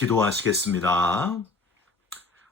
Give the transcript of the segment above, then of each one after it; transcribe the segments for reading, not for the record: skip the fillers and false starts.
기도하시겠습니다.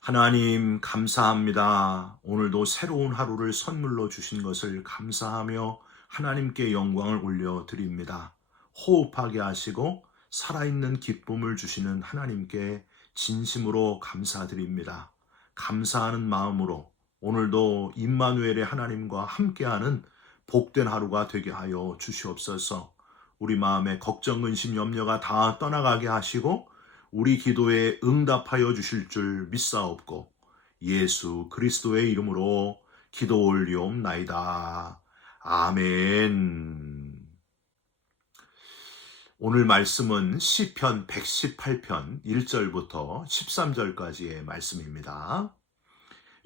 하나님 감사합니다. 오늘도 새로운 하루를 선물로 주신 것을 감사하며 하나님께 영광을 올려드립니다. 호흡하게 하시고 살아있는 기쁨을 주시는 하나님께 진심으로 감사드립니다. 감사하는 마음으로 오늘도 임마누엘의 하나님과 함께하는 복된 하루가 되게 하여 주시옵소서. 우리 마음의 걱정, 근심, 염려가 다 떠나가게 하시고 우리 기도에 응답하여 주실 줄 믿사옵고 예수 그리스도의 이름으로 기도 올리옵나이다. 아멘. 오늘 말씀은 시편 118편 1절부터 13절까지의 말씀입니다.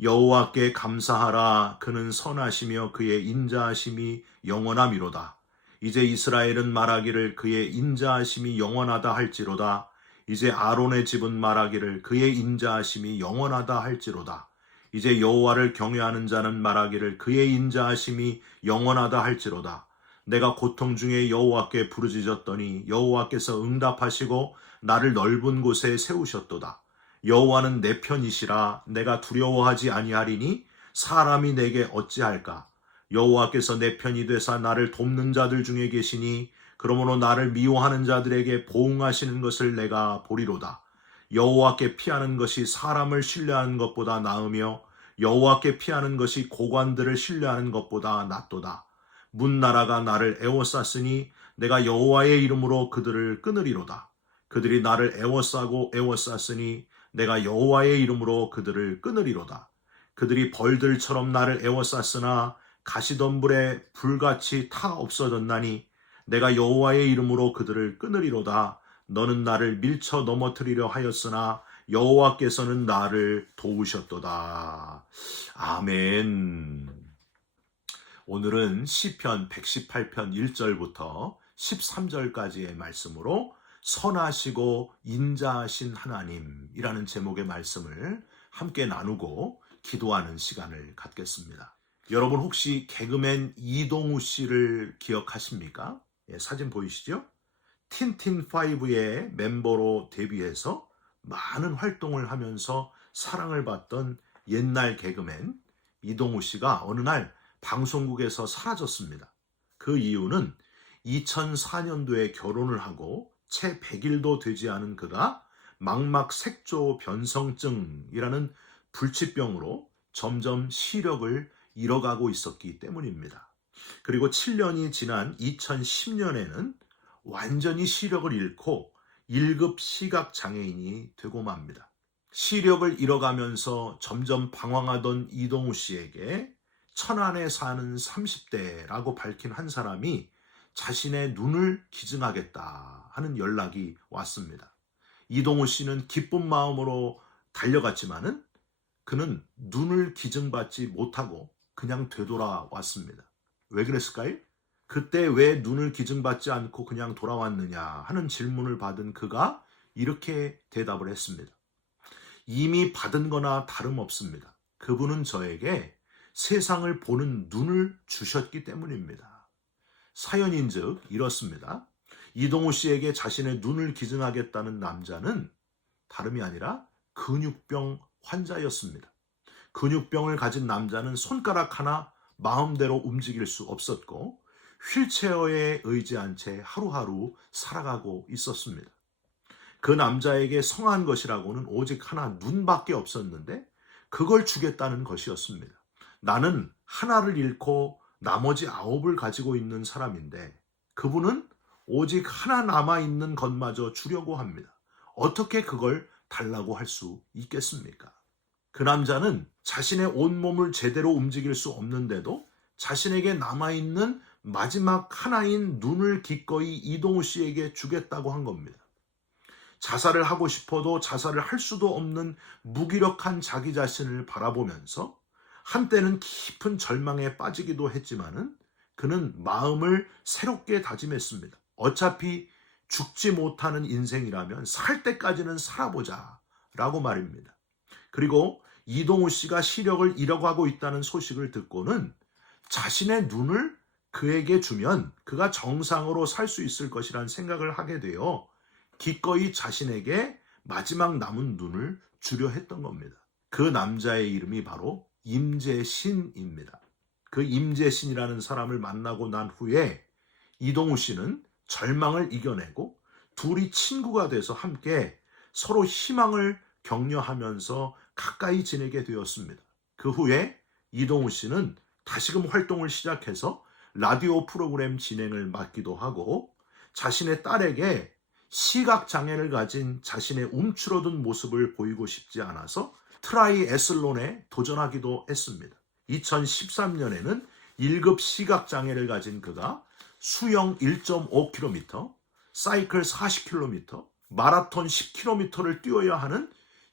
여호와께 감사하라. 그는 선하시며 그의 인자하심이 영원하미로다. 이제 이스라엘은 말하기를 그의 인자하심이 영원하다 할지로다. 이제 아론의 집은 말하기를 그의 인자하심이 영원하다 할지로다. 이제 여호와를 경외하는 자는 말하기를 그의 인자하심이 영원하다 할지로다. 내가 고통 중에 여호와께 부르짖었더니 여호와께서 응답하시고 나를 넓은 곳에 세우셨도다. 여호와는 내 편이시라. 내가 두려워하지 아니하리니 사람이 내게 어찌할까. 여호와께서 내 편이 되사 나를 돕는 자들 중에 계시니 그러므로 나를 미워하는 자들에게 보응하시는 것을 내가 보리로다. 여호와께 피하는 것이 사람을 신뢰하는 것보다 나으며 여호와께 피하는 것이 고관들을 신뢰하는 것보다 낫도다. 문나라가 나를 애워쌌으니 내가 여호와의 이름으로 그들을 끊으리로다. 그들이 나를 애워쌌으니 내가 여호와의 이름으로 그들을 끊으리로다. 그들이 벌들처럼 나를 애워쌌으나 가시덤불에 불같이 타 없어졌나니 내가 여호와의 이름으로 그들을 끊으리로다. 너는 나를 밀쳐 넘어뜨리려 하였으나 여호와께서는 나를 도우셨도다. 아멘. 오늘은 시편 118편 1절부터 13절까지의 말씀으로 선하시고 인자하신 하나님이라는 제목의 말씀을 함께 나누고 기도하는 시간을 갖겠습니다. 여러분 혹시 개그맨 이동우 씨를 기억하십니까? 사진 보이시죠? 틴틴5의 멤버로 데뷔해서 많은 활동을 하면서 사랑을 받던 옛날 개그맨 이동우 씨가 어느 날 방송국에서 사라졌습니다. 그 이유는 2004년도에 결혼을 하고 채 100일도 되지 않은 그가 망막색조 변성증이라는 불치병으로 점점 시력을 잃어가고 있었기 때문입니다. 그리고 7년이 지난 2010년에는 완전히 시력을 잃고 1급 시각장애인이 되고 맙니다. 시력을 잃어가면서 점점 방황하던 이동우 씨에게 천안에 사는 30대라고 밝힌 한 사람이 자신의 눈을 기증하겠다 하는 연락이 왔습니다. 이동우 씨는 기쁜 마음으로 달려갔지만은 그는 눈을 기증받지 못하고 그냥 되돌아왔습니다. 왜 그랬을까요? 그때 왜 눈을 기증받지 않고 그냥 돌아왔느냐 하는 질문을 받은 그가 이렇게 대답을 했습니다. 이미 받은 거나 다름없습니다. 그분은 저에게 세상을 보는 눈을 주셨기 때문입니다. 사연인즉 이렇습니다. 이동우 씨에게 자신의 눈을 기증하겠다는 남자는 다름이 아니라 근육병 환자였습니다. 근육병을 가진 남자는 손가락 하나 마음대로 움직일 수 없었고 휠체어에 의지한 채 하루하루 살아가고 있었습니다. 그 남자에게 성한 것이라고는 오직 하나 눈밖에 없었는데 그걸 주겠다는 것이었습니다. 나는 하나를 잃고 나머지 9을 가지고 있는 사람인데 그분은 오직 하나 남아있는 것마저 주려고 합니다. 어떻게 그걸 달라고 할 수 있겠습니까? 그 남자는 자신의 온몸을 제대로 움직일 수 없는데도 자신에게 남아있는 마지막 하나인 눈을 기꺼이 이동우 씨에게 주겠다고 한 겁니다. 자살을 하고 싶어도 자살을 할 수도 없는 무기력한 자기 자신을 바라보면서 한때는 깊은 절망에 빠지기도 했지만은 그는 마음을 새롭게 다짐했습니다. 어차피 죽지 못하는 인생이라면 살 때까지는 살아보자 라고 말입니다. 그리고 이동우 씨가 시력을 잃어가고 있다는 소식을 듣고는 자신의 눈을 그에게 주면 그가 정상으로 살 수 있을 것이라는 생각을 하게 되어 기꺼이 자신에게 마지막 남은 눈을 주려 했던 겁니다. 그 남자의 이름이 바로 임재신입니다. 그 임재신이라는 사람을 만나고 난 후에 이동우 씨는 절망을 이겨내고 둘이 친구가 돼서 함께 서로 희망을 격려하면서 가까이 지내게 되었습니다. 그 후에 이동우 씨는 다시금 활동을 시작해서 라디오 프로그램 진행을 맡기도 하고 자신의 딸에게 시각장애를 가진 자신의 움츠러든 모습을 보이고 싶지 않아서 트라이애슬론에 도전하기도 했습니다. 2013년에는 1급 시각장애를 가진 그가 수영 1.5km, 사이클 40km, 마라톤 10km를 뛰어야 하는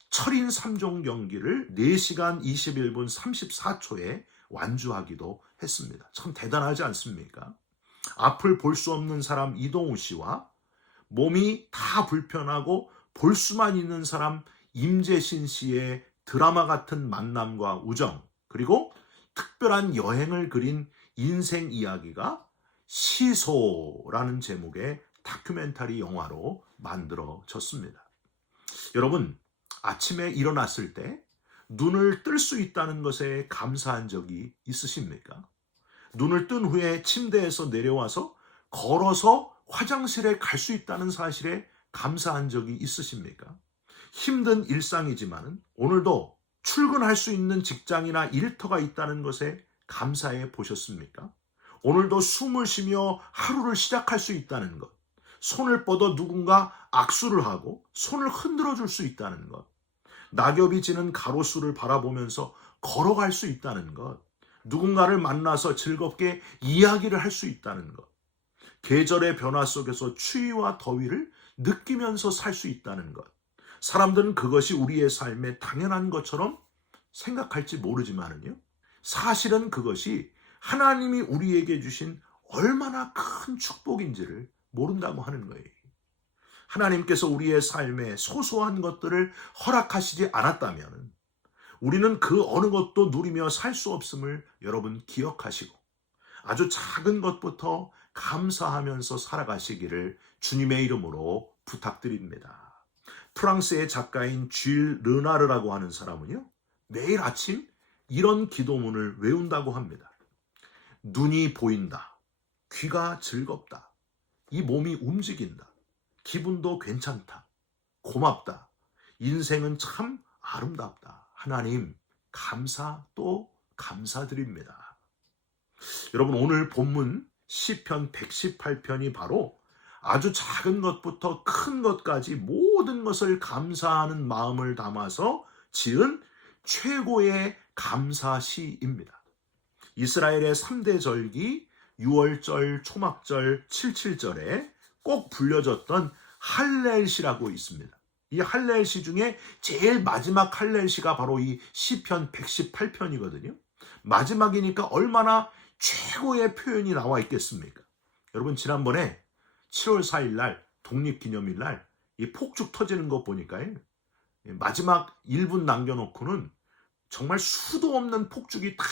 철인 3종 경기를 4시간 21분 34초에 완주하기도 했습니다. 참 대단하지 않습니까? 앞을 볼 수 없는 사람 이동우 씨와 몸이 다 불편하고 볼 수만 있는 사람 임재신 씨의 드라마 같은 만남과 우정, 그리고 특별한 여행을 그린 인생 이야기가 시소라는 제목의 다큐멘터리 영화로 만들어졌습니다. 여러분, 아침에 일어났을 때 눈을 뜰 수 있다는 것에 감사한 적이 있으십니까? 눈을 뜬 후에 침대에서 내려와서 걸어서 화장실에 갈 수 있다는 사실에 감사한 적이 있으십니까? 힘든 일상이지만 오늘도 출근할 수 있는 직장이나 일터가 있다는 것에 감사해 보셨습니까? 오늘도 숨을 쉬며 하루를 시작할 수 있다는 것, 손을 뻗어 누군가 악수를 하고 손을 흔들어 줄 수 있다는 것, 낙엽이 지는 가로수를 바라보면서 걸어갈 수 있다는 것, 누군가를 만나서 즐겁게 이야기를 할 수 있다는 것, 계절의 변화 속에서 추위와 더위를 느끼면서 살 수 있다는 것. 사람들은 그것이 우리의 삶에 당연한 것처럼 생각할지 모르지만은요, 사실은 그것이 하나님이 우리에게 주신 얼마나 큰 축복인지를 모른다고 하는 거예요. 하나님께서 우리의 삶에 소소한 것들을 허락하시지 않았다면 우리는 그 어느 것도 누리며 살 수 없음을 여러분 기억하시고 아주 작은 것부터 감사하면서 살아가시기를 주님의 이름으로 부탁드립니다. 프랑스의 작가인 쥘 르나르라고 하는 사람은요, 매일 아침 이런 기도문을 외운다고 합니다. 눈이 보인다. 귀가 즐겁다. 이 몸이 움직인다. 기분도 괜찮다. 고맙다. 인생은 참 아름답다. 하나님, 감사 또 감사드립니다. 여러분, 오늘 본문 시편 118편이 바로 아주 작은 것부터 큰 것까지 모든 것을 감사하는 마음을 담아서 지은 최고의 감사시입니다. 이스라엘의 3대 절기, 유월절, 초막절, 칠칠절에 꼭 불려졌던 할렐시라고 있습니다. 이 할렐시 중에 제일 마지막 할렐시가 바로 이 시편 118편이거든요. 마지막이니까 얼마나 최고의 표현이 나와 있겠습니까? 여러분, 지난번에 7월 4일 날 독립기념일 날 이 폭죽 터지는 거 보니까요, 마지막 1분 남겨놓고는 정말 수도 없는 폭죽이 다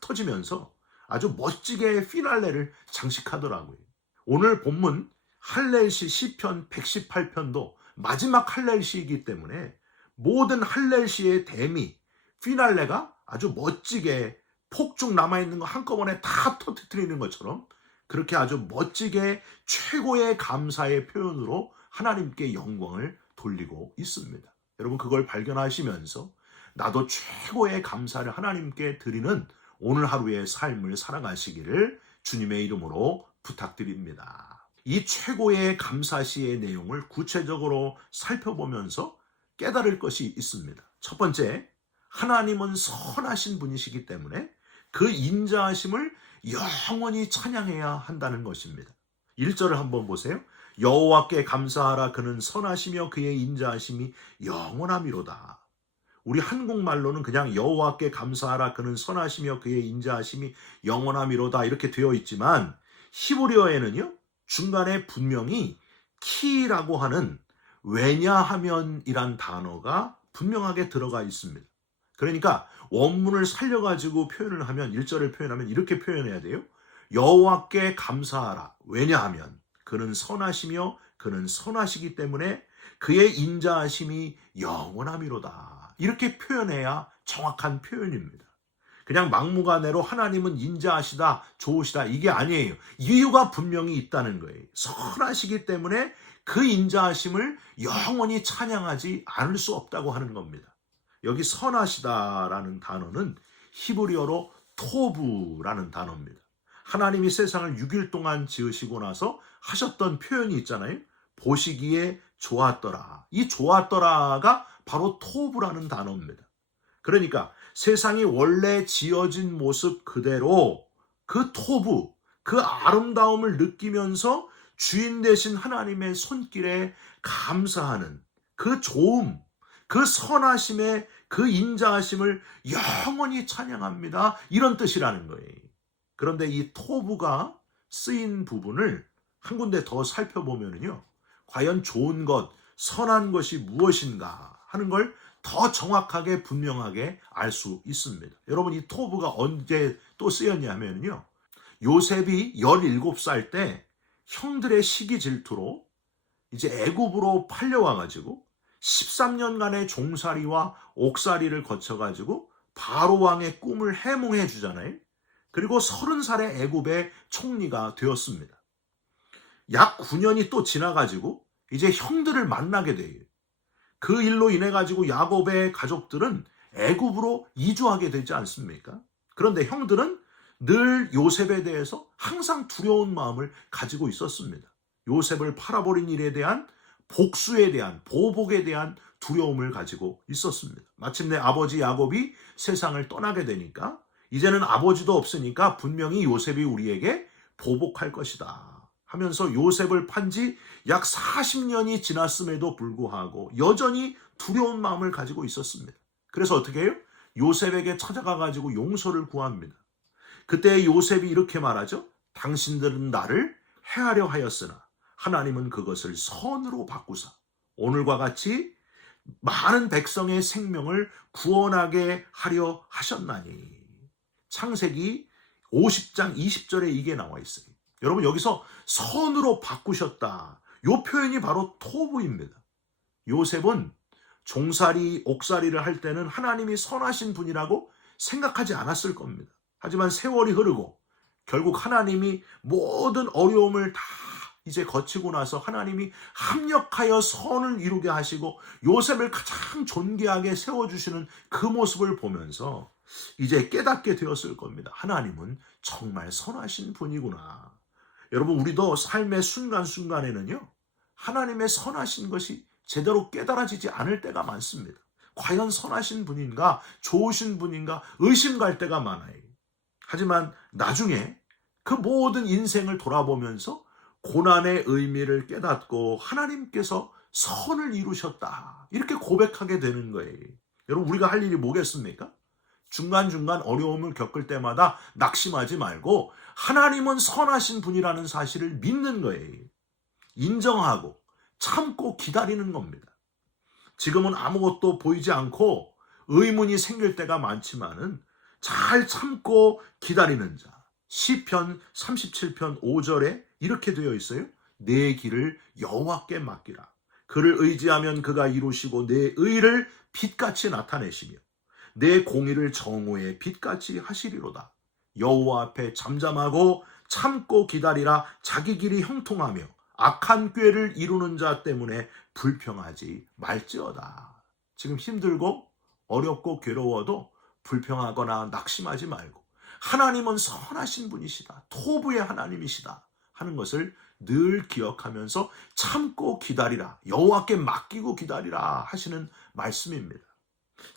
터지면서 아주 멋지게 피날레를 장식하더라고요. 오늘 본문 할렐시 시편 118편도 마지막 할렐시이기 때문에 모든 할렐시의 대미, 피날레가 아주 멋지게 폭죽 남아있는 거 한꺼번에 다 터뜨리는 것처럼 그렇게 아주 멋지게 최고의 감사의 표현으로 하나님께 영광을 돌리고 있습니다. 여러분, 그걸 발견하시면서 나도 최고의 감사를 하나님께 드리는 오늘 하루의 삶을 살아가시기를 주님의 이름으로 부탁드립니다. 이 최고의 감사시의 내용을 구체적으로 살펴보면서 깨달을 것이 있습니다. 첫 번째, 하나님은 선하신 분이시기 때문에 그 인자하심을 영원히 찬양해야 한다는 것입니다. 1절을 한번 보세요. 여호와께 감사하라. 그는 선하시며 그의 인자하심이 영원함이로다. 우리 한국말로는 그냥 여호와께 감사하라. 그는 선하시며 그의 인자하심이 영원함이로다 이렇게 되어 있지만 히브리어에는요, 중간에 분명히 키라고 하는 왜냐하면이란 단어가 분명하게 들어가 있습니다. 그러니까 원문을 살려가지고 표현을 하면, 1절을 표현하면 이렇게 표현해야 돼요. 여호와께 감사하라. 왜냐하면 그는 선하시며 그는 선하시기 때문에 그의 인자하심이 영원함이로다. 이렇게 표현해야 정확한 표현입니다. 그냥 막무가내로 하나님은 인자하시다, 좋으시다 이게 아니에요. 이유가 분명히 있다는 거예요. 선하시기 때문에 그 인자하심을 영원히 찬양하지 않을 수 없다고 하는 겁니다. 여기 선하시다라는 단어는 히브리어로 토브라는 단어입니다. 하나님이 세상을 6일 동안 지으시고 나서 하셨던 표현이 있잖아요. 보시기에 좋았더라. 이 좋았더라가 바로 토브라는 단어입니다. 그러니까 세상이 원래 지어진 모습 그대로 그 토브, 그 아름다움을 느끼면서 주인 되신 하나님의 손길에 감사하는 그 좋음, 그 선하심의 그 인자하심을 영원히 찬양합니다. 이런 뜻이라는 거예요. 그런데 이 토브가 쓰인 부분을 한 군데 더 살펴보면요. 과연 좋은 것, 선한 것이 무엇인가 하는 걸 더 정확하게 분명하게 알 수 있습니다. 여러분 이 토브가 언제 또 쓰였냐면요. 요셉이 17살 때 형들의 시기 질투로 이제 애굽으로 팔려와가지고 13년간의 종살이와 옥살이를 거쳐가지고 바로 왕의 꿈을 해몽해 주잖아요. 그리고 30살의 애굽의 총리가 되었습니다. 약 9년이 또 지나가지고 이제 형들을 만나게 돼요. 그 일로 인해 가지고 야곱의 가족들은 애굽으로 이주하게 되지 않습니까? 그런데 형들은 늘 요셉에 대해서 항상 두려운 마음을 가지고 있었습니다. 요셉을 팔아버린 일에 대한 복수에 대한 보복에 대한 두려움을 가지고 있었습니다. 마침내 아버지 야곱이 세상을 떠나게 되니까 이제는 아버지도 없으니까 분명히 요셉이 우리에게 보복할 것이다 하면서 요셉을 판 지 약 40년이 지났음에도 불구하고 여전히 두려운 마음을 가지고 있었습니다. 그래서 어떻게 해요? 요셉에게 찾아가 가지고 용서를 구합니다. 그때 요셉이 이렇게 말하죠. 당신들은 나를 해하려 하였으나 하나님은 그것을 선으로 바꾸사 오늘과 같이 많은 백성의 생명을 구원하게 하려 하셨나니. 창세기 50장 20절에 이게 나와 있어요. 여러분 여기서 선으로 바꾸셨다. 이 표현이 바로 토브입니다. 요셉은 종살이, 옥살이를 할 때는 하나님이 선하신 분이라고 생각하지 않았을 겁니다. 하지만 세월이 흐르고 결국 하나님이 모든 어려움을 다 이제 거치고 나서 하나님이 합력하여 선을 이루게 하시고 요셉을 가장 존귀하게 세워주시는 그 모습을 보면서 이제 깨닫게 되었을 겁니다. 하나님은 정말 선하신 분이구나. 여러분 우리도 삶의 순간순간에는요. 하나님의 선하신 것이 제대로 깨달아지지 않을 때가 많습니다. 과연 선하신 분인가 좋으신 분인가 의심갈 때가 많아요. 하지만 나중에 그 모든 인생을 돌아보면서 고난의 의미를 깨닫고 하나님께서 선을 이루셨다. 이렇게 고백하게 되는 거예요. 여러분 우리가 할 일이 뭐겠습니까? 중간중간 어려움을 겪을 때마다 낙심하지 말고 하나님은 선하신 분이라는 사실을 믿는 거예요. 인정하고 참고 기다리는 겁니다. 지금은 아무것도 보이지 않고 의문이 생길 때가 많지만은 잘 참고 기다리는 자. 시편 37편 5절에 이렇게 되어 있어요. 내 길을 여호와께 맡기라. 그를 의지하면 그가 이루시고 내 의를 빛같이 나타내시며 내 공의를 정오의 빛같이 하시리로다. 여호와 앞에 잠잠하고 참고 기다리라. 자기 길이 형통하며 악한 꾀를 이루는 자 때문에 불평하지 말지어다. 지금 힘들고 어렵고 괴로워도 불평하거나 낙심하지 말고 하나님은 선하신 분이시다. 토부의 하나님이시다 하는 것을 늘 기억하면서 참고 기다리라. 여호와께 맡기고 기다리라 하시는 말씀입니다.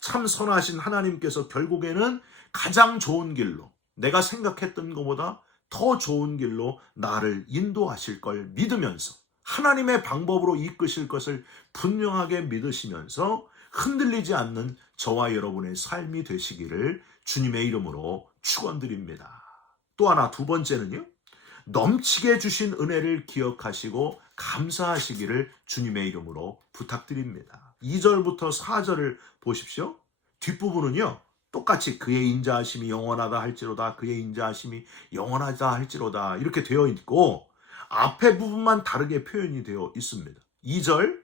참 선하신 하나님께서 결국에는 가장 좋은 길로 내가 생각했던 것보다 더 좋은 길로 나를 인도하실 걸 믿으면서 하나님의 방법으로 이끄실 것을 분명하게 믿으시면서 흔들리지 않는 저와 여러분의 삶이 되시기를 주님의 이름으로 축원드립니다. 또 하나 두 번째는요. 넘치게 주신 은혜를 기억하시고 감사하시기를 주님의 이름으로 부탁드립니다. 2절부터 4절을 보십시오. 뒷부분은요. 똑같이 그의 인자하심이 영원하다 할지로다. 그의 인자하심이 영원하다 할지로다. 이렇게 되어 있고 앞에 부분만 다르게 표현이 되어 있습니다. 2절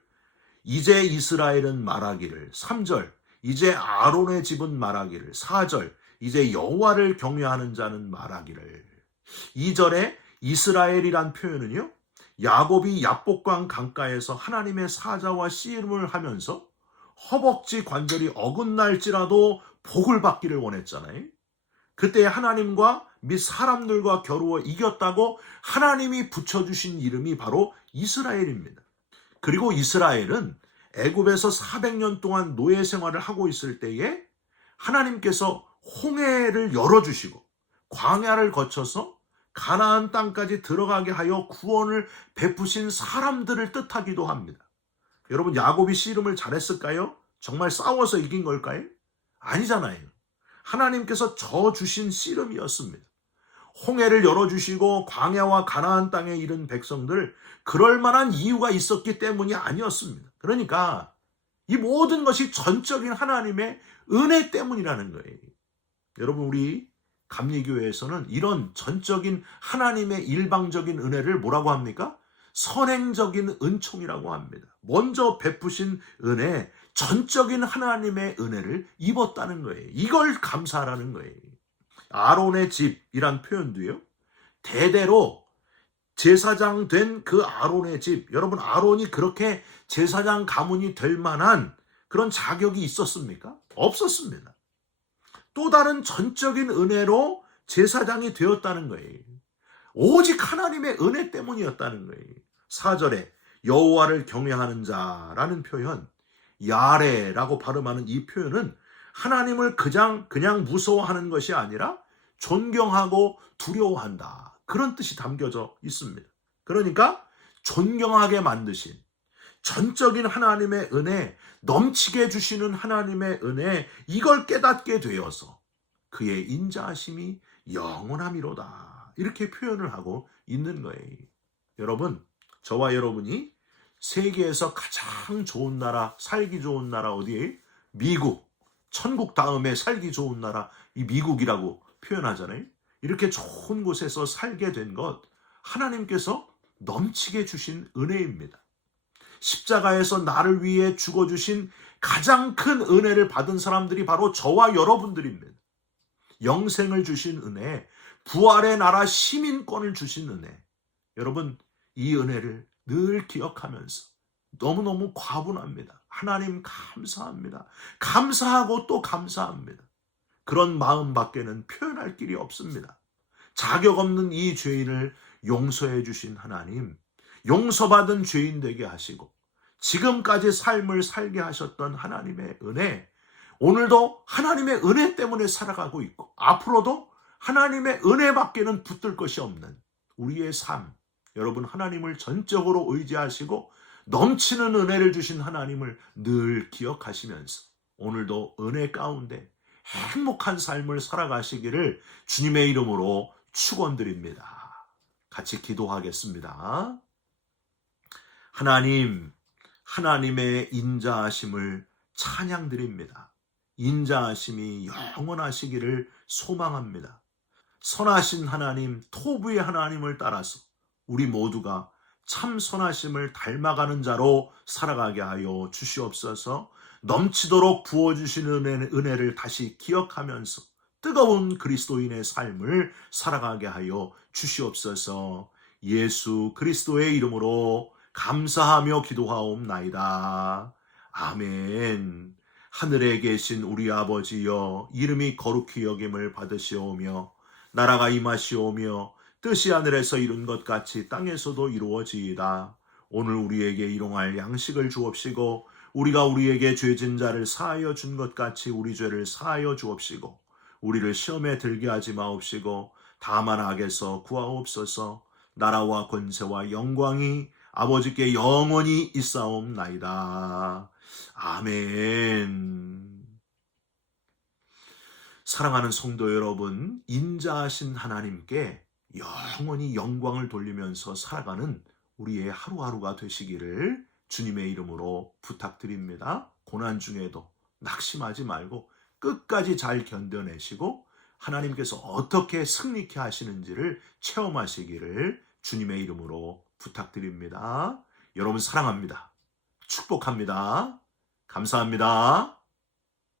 이제 이스라엘은 말하기를 3절 이제 아론의 집은 말하기를 4절 이제 여호와를 경외하는 자는 말하기를 2절에 이스라엘이란 표현은요. 야곱이 야복강 강가에서 하나님의 사자와 씨름을 하면서 허벅지 관절이 어긋날지라도 복을 받기를 원했잖아요. 그때 하나님과 및 사람들과 겨루어 이겼다고 하나님이 붙여주신 이름이 바로 이스라엘입니다. 그리고 이스라엘은 애굽에서 400년 동안 노예 생활을 하고 있을 때에 하나님께서 홍해를 열어주시고 광야를 거쳐서 가나안 땅까지 들어가게 하여 구원을 베푸신 사람들을 뜻하기도 합니다. 여러분, 야곱이 씨름을 잘했을까요? 정말 싸워서 이긴 걸까요? 아니잖아요. 하나님께서 저 주신 씨름이었습니다. 홍해를 열어주시고 광야와 가나안 땅에 이른 백성들, 그럴 만한 이유가 있었기 때문이 아니었습니다. 그러니까 이 모든 것이 전적인 하나님의 은혜 때문이라는 거예요. 여러분, 우리 감리교회에서는 이런 전적인 하나님의 일방적인 은혜를 뭐라고 합니까? 선행적인 은총이라고 합니다. 먼저 베푸신 은혜, 전적인 하나님의 은혜를 입었다는 거예요. 이걸 감사하라는 거예요. 아론의 집이란 표현도요. 대대로 제사장 된 그 아론의 집. 여러분, 아론이 그렇게 제사장 가문이 될 만한 그런 자격이 있었습니까? 없었습니다. 또 다른 전적인 은혜로 제사장이 되었다는 거예요. 오직 하나님의 은혜 때문이었다는 거예요. 4절에 여호와를 경외하는 자라는 표현, 야레라고 발음하는 이 표현은 하나님을 그냥 무서워하는 것이 아니라 존경하고 두려워한다. 그런 뜻이 담겨져 있습니다. 그러니까 존경하게 만드신 전적인 하나님의 은혜, 넘치게 주시는 하나님의 은혜, 이걸 깨닫게 되어서 그의 인자하심이 영원함이로다. 이렇게 표현을 하고 있는 거예요. 여러분, 저와 여러분이 세계에서 가장 좋은 나라, 살기 좋은 나라 어디에? 미국. 천국 다음에 살기 좋은 나라, 이 미국이라고 표현하잖아요. 이렇게 좋은 곳에서 살게 된 것, 하나님께서 넘치게 주신 은혜입니다. 십자가에서 나를 위해 죽어주신 가장 큰 은혜를 받은 사람들이 바로 저와 여러분들입니다. 영생을 주신 은혜, 부활의 나라 시민권을 주신 은혜. 여러분, 이 은혜를 늘 기억하면서 너무너무 과분합니다. 하나님 감사합니다. 감사하고 또 감사합니다. 그런 마음밖에는 표현할 길이 없습니다. 자격 없는 이 죄인을 용서해 주신 하나님, 용서받은 죄인 되게 하시고 지금까지 삶을 살게 하셨던 하나님의 은혜, 오늘도 하나님의 은혜 때문에 살아가고 있고 앞으로도 하나님의 은혜밖에는 붙들 것이 없는 우리의 삶, 여러분, 하나님을 전적으로 의지하시고 넘치는 은혜를 주신 하나님을 늘 기억하시면서 오늘도 은혜 가운데 행복한 삶을 살아가시기를 주님의 이름으로 축원드립니다. 같이 기도하겠습니다. 하나님, 하나님의 인자하심을 찬양드립니다. 인자하심이 영원하시기를 소망합니다. 선하신 하나님, 토부의 하나님을 따라서 우리 모두가 참 선하심을 닮아가는 자로 살아가게 하여 주시옵소서. 넘치도록 부어주시는 은혜를 다시 기억하면서 뜨거운 그리스도인의 삶을 살아가게 하여 주시옵소서. 예수 그리스도의 이름으로 감사하며 기도하옵나이다. 아멘. 하늘에 계신 우리 아버지여, 이름이 거룩히 여김을 받으시오며 나라가 임하시오며 뜻이 하늘에서 이룬 것 같이 땅에서도 이루어지이다. 오늘 우리에게 일용할 양식을 주옵시고 우리가 우리에게 죄진 자를 사하여 준 것 같이 우리 죄를 사하여 주옵시고 우리를 시험에 들게 하지 마옵시고 다만 악에서 구하옵소서. 나라와 권세와 영광이 아버지께 영원히 있사옵나이다. 아멘. 사랑하는 성도 여러분, 인자하신 하나님께 영원히 영광을 돌리면서 살아가는 우리의 하루하루가 되시기를 주님의 이름으로 부탁드립니다. 고난 중에도 낙심하지 말고 끝까지 잘 견뎌내시고 하나님께서 어떻게 승리케 하시는지를 체험하시기를 주님의 이름으로 부탁드립니다. 여러분 사랑합니다. 축복합니다. 감사합니다.